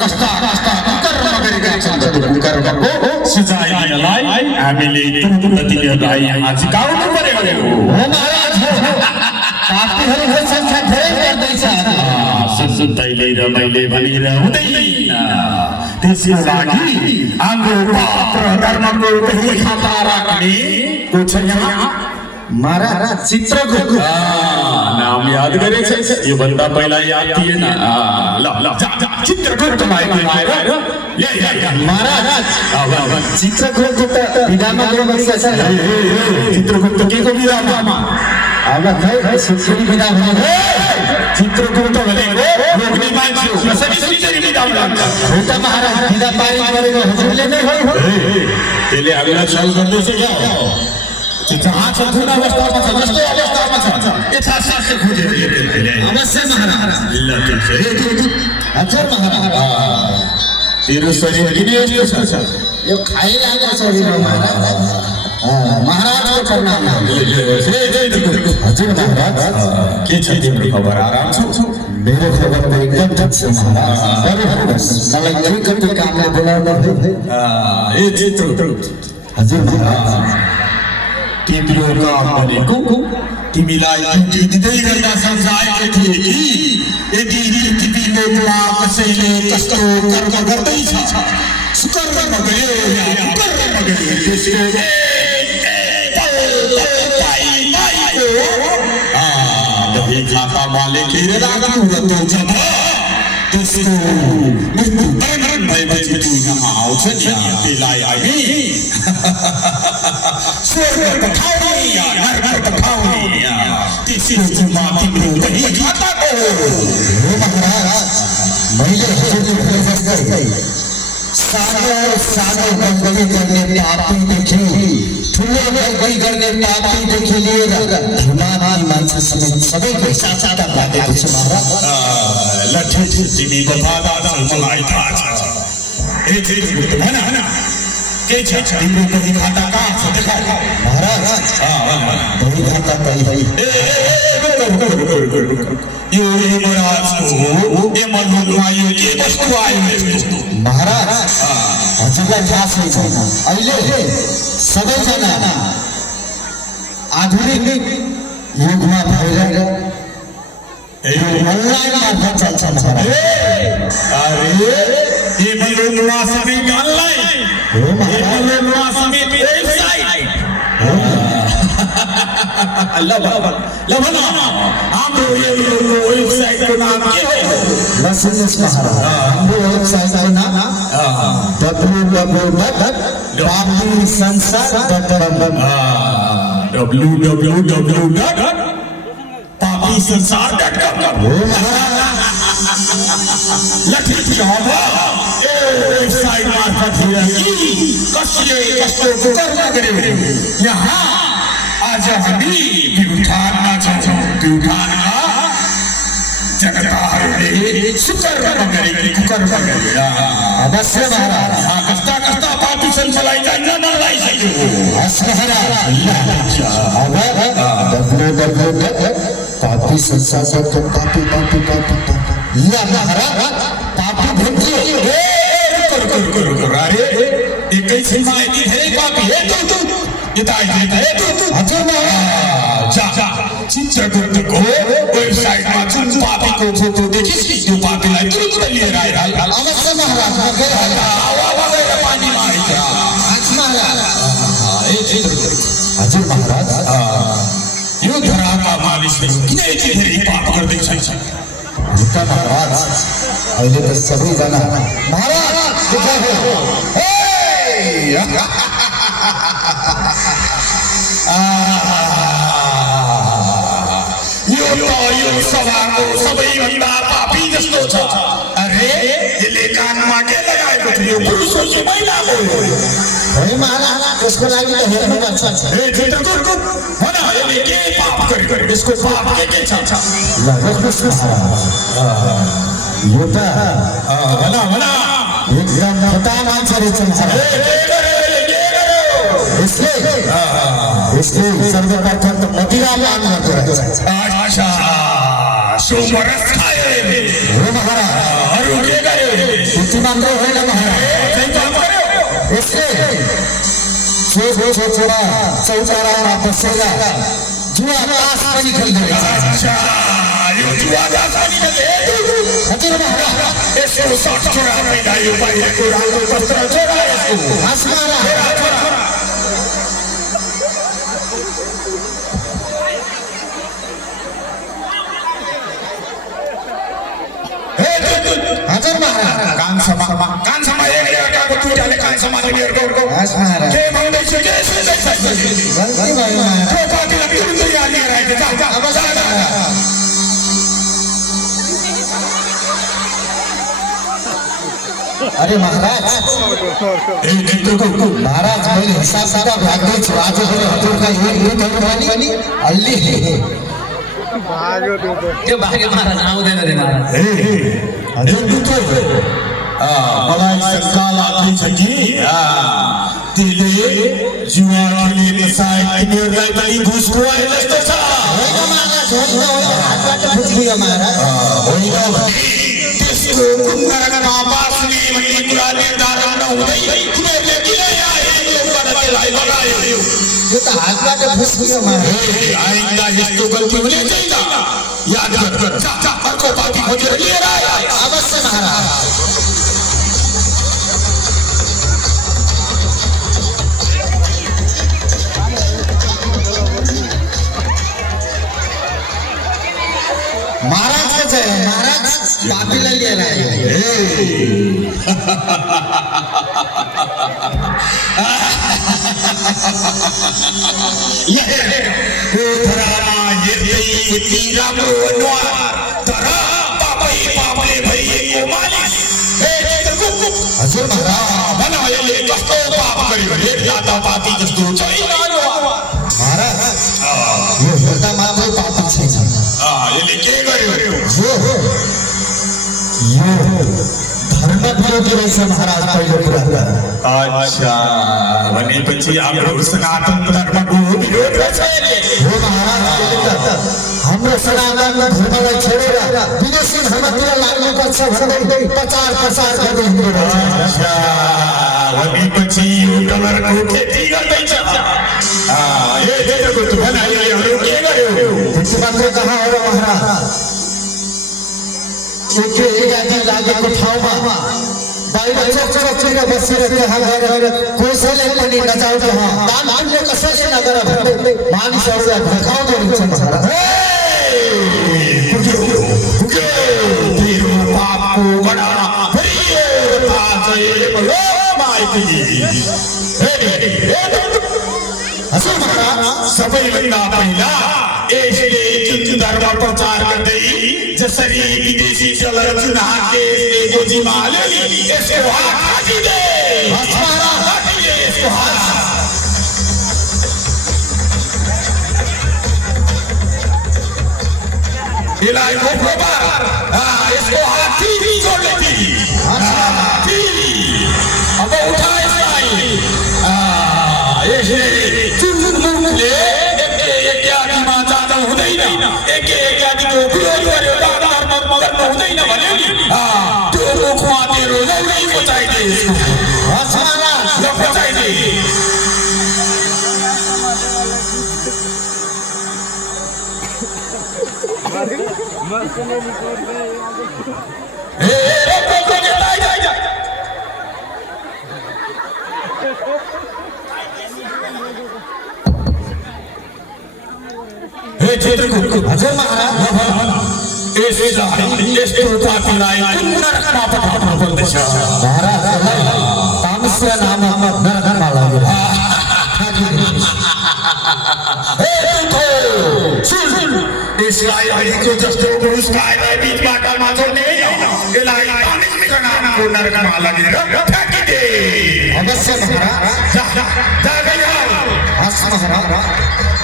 कस्ता कस्ता कर्म गरेका छन् त्यो कर्मको सजाय दिनलाई हामीले तुरुन्त तिनीहरूलाई यहाँ झिकाउनु पर्यो हो महाराज पापीहरूको संख्या धेरै बढ्दैछ सुन्दैले र मैले भनेर हुँदैन त्यसको लागि हाम्रो पाप र कर्मको केही खाता राख्ने को छ यहाँ महाराज चित्रगुप्त नाम याद गरेछ यो भन्दा पहिला याद थिएन ल ल चित्रगुप्त आएर महाराज चित्रगुप्त त विधामा गइरहेछ चित्रगुप्त के को विधामा अब खै सुनि विधा भने चित्रगुप्त भनेको लोग्ने मान्छे हो कसरी सुनि विधा हुन्छ हुन्छ महाराज विधा पारी गरेको हजुरले नै हो त्यसले हामीलाई छल गर्दैछ क्या जहाँ छ जुन अवस्थामा छ जस्तो अवस्थामा छ यथाशास्त्र खोजेर अवश्य महाराज ल ठीक छ हजुर महाराज तेरो शरीर किन यस्तो छ यो खाइरहेको शरीर हो महाराज महाराजको प्रणाम हजुर महाराज के छ तिम्रो खबर आराम छ मेरो खबर त एकदम ठिक छ महाराज मलाई केही कति कामले बोलाउनु ए चित्रगुप्त हजुर महाराज तिम्रो काम भनेको तिमीलाई ड्युटी दिँदै गर्दा सम्झाएको थिए कि यदि पृथ्वीमा कसैले कस्तो कर्म गर्दैछ सुकर्म गर्यो या कुकर्म गर्यो त्यसको दही खातामा लेखेर राख्नु र त्यो जब त्यसको मृत्यु मरण भएपछि तू यहाँ आउँछ नि त्यसलाई हामी स्वर्ग पठाउने या नरक पठाउने त्यसको जिम्मा तिम्रो दही खाताको हो महाराज मैले हजुरले भने जस्तै सानो गल्ती गर्ने पापीदेखि ठुलो गल्ती गर्ने पापीदेखि लिएर धर्मात्मा मान्छे सबैको हिसाब लागेको छ महाराज ल ठिक तिमी बतादा मलाई थाहा छ ए चित्रगुप्त भन के छ तिम्रो दही खाता कहाँ छ देखाऊ महाराज दही खाता दही यो महाराजको मलमा यो के वस्तु आयो महाराज हजुरलाई थाहा छैन अहिले सबैजना आधुनिक युगमा भएर यो अनलाइन मार्फत चल्छ महाराज अरे ये मलमा सबै अनलाइन हो महाराज मलमा सबै वेबसाइट ल भन हाम्रो यो वेबसाइटको नाम के हो ल सुन्नुहोस् महाराज हाम्रो वेबसाइटको नाम www.papisansar.com www.papisansar.com हो ल ठीक छ अब यो वेबसाइट मार्फत कसले कस्तो कर्म गर्यो यहाँ आज हामी प्युठानमा छौँ प्युठानमा जगताहरूले सुकर्म गरे कि कुकर्म गरे अवश्य महाराज यहाँ कस्ता कस्ता पापी छन् मलाई जान्न नलागिसक्यो हस् महाराज अब www.papisansar.com पापी ल महाराज पापी भन्छु अरे एकैछिनमा यति धेरै पापी हजुर महाराज चित्रगुप्तको वेबसाइटमा जुन पापीको फोटो देखिस् त्यो पापीलाई तुरुन्त लिएर आएर अवश्य महाराज पानीमा हजुर महाराज यो धराका मानिसहरू किन यति धेरै पाप गर्दैछन् महाराज अहिले त सबैजना महाराज यो सभाको सबैभन्दा पापी जस्तो छ अरे यसले कानमा के लगाएको थियो पुरुष हो कि महिला हो महाराज त्यसको लागि त हेर्नुपर्छ ए चित्रगुप्त भन यसले के पाप गर्यो यसको पाप के छ ल हेर्नुहोस् यो त भन एकदम खता मान्छे रहेछ इसलिए सर्वप्रथम तो मदिरा पान करते हैं अच्छा सोमरस खाए हो महाराज और के गए बुद्धिमान है ना महाराज सही काम करे इसलिए जो छोड़ा चौकारा में बसेगा जुआ पास पनि खेल्दै अच्छा यो जुवा जानी खेल्दै हजुर महाराज यसको सर्ट छोरा पहिला यो बाहिरको राम्रो वस्त्र छोरा यसको आसमारा हजुर महाराज कान्छमा एकअर्काको टुटाले कान्छमा तिनीहरूको आसमारा के भन्दैछ के सुन्दैछ गल्ती भयो महाराज त्यो पार्टीलाई तुरुन्तै यहाँ लिएर आइदिन्छ अब अरे महाराज ए नेतृत्व महाराज मैले हिसाब किताब राख्दैछु आज पनि हजुरका युद्धहरू पनि हल्ली त्यो भाग्य महाराज आउँदैन रे महाराज मलाई शंका लाग्दैछ कि त्यसले जुवा खेलेर सायद तिनीहरूलाई पनि घुस खुवाए जस्तो छ होइन त्यसको कुन्दरका बाँच्ने भन्ने कुरा निर्धारण नहुँदै तिनीहरूले किन यो गलतीलाई लगायो यो त हातबाट फुस्कियो महाराज आइन्दा यस्तो गल्ती हुने छैन याद गर अर्को पार्टी खोजेर लिएर आयो अवश्य महाराज महाराज का जय महाराज पापीला लिएर आयो यति राम्रो अनुहार तर पापले भइएको मानिस हजुर महाराज भन यसले कस्तो पाप गर्यो हेर्दा पापी जस्तो छैन महाराज यो हेर्दा मात्रै पापी छैन यसले के गर्यो यो धर्म विरोधी रहेछ महाराज पहिलो कुरा अच्छा भनेपछि हाम्रो सनातन धर्मको विरोध रहेछ हो महाराज हाम्रो सनातन धर्मलाई छोडेर विदेशी धर्मतिर लाग्नुपर्छ भन्दै प्रचार प्रसार गर्दै हिँड्नु रहेछ अच्छा भनेपछि यो डलरको खेती गर्दैछ यो बनाइरहेको के गर्यो त्यति मात्र कहाँ हो र महाराज एक आदि लागेको ठाउँमा बाहिर चोकचोकतिर बसेर त्यहाँ गएर कसैले पनि नजाऊ दान पुण्य कसैले नगर भन्दै मानिसहरूलाई भड्काउँदो हुन्छ महाराज पापको बडा हजुर महाराज सबैभन्दा पहिला यसले जुन धर्म प्रचार गर्दै जसरी विदेशी डलर चुनावले गोजीमा हाल्यो नि यसको हात काटिदे यसको हात यसलाई यसको हात फेरि जोड्दै अब उठा यसलाई यसले चुनमुनले एकादीमा जाँदा हुँदैन एकादीको विरोध गर्यो धर्म गर्नु हुँदैन भन्यो नि त्यो मुखमा तेरो लौरै बचाइदे बचाइदे हजुर महाराज यस्तो पापीलाई कुन नरकमा पठाउनु पर्दैछ महाराजलाई तामसिया नामक नरकमा लगेर यसलाई अहिलेको जस्तो पुरस्कारलाई बिचबाट छोड्ने होइन यसलाई तामसिया नामको नरकमा लगेर फ्याँकिदे अवश्य महाराज जा गयो महाराज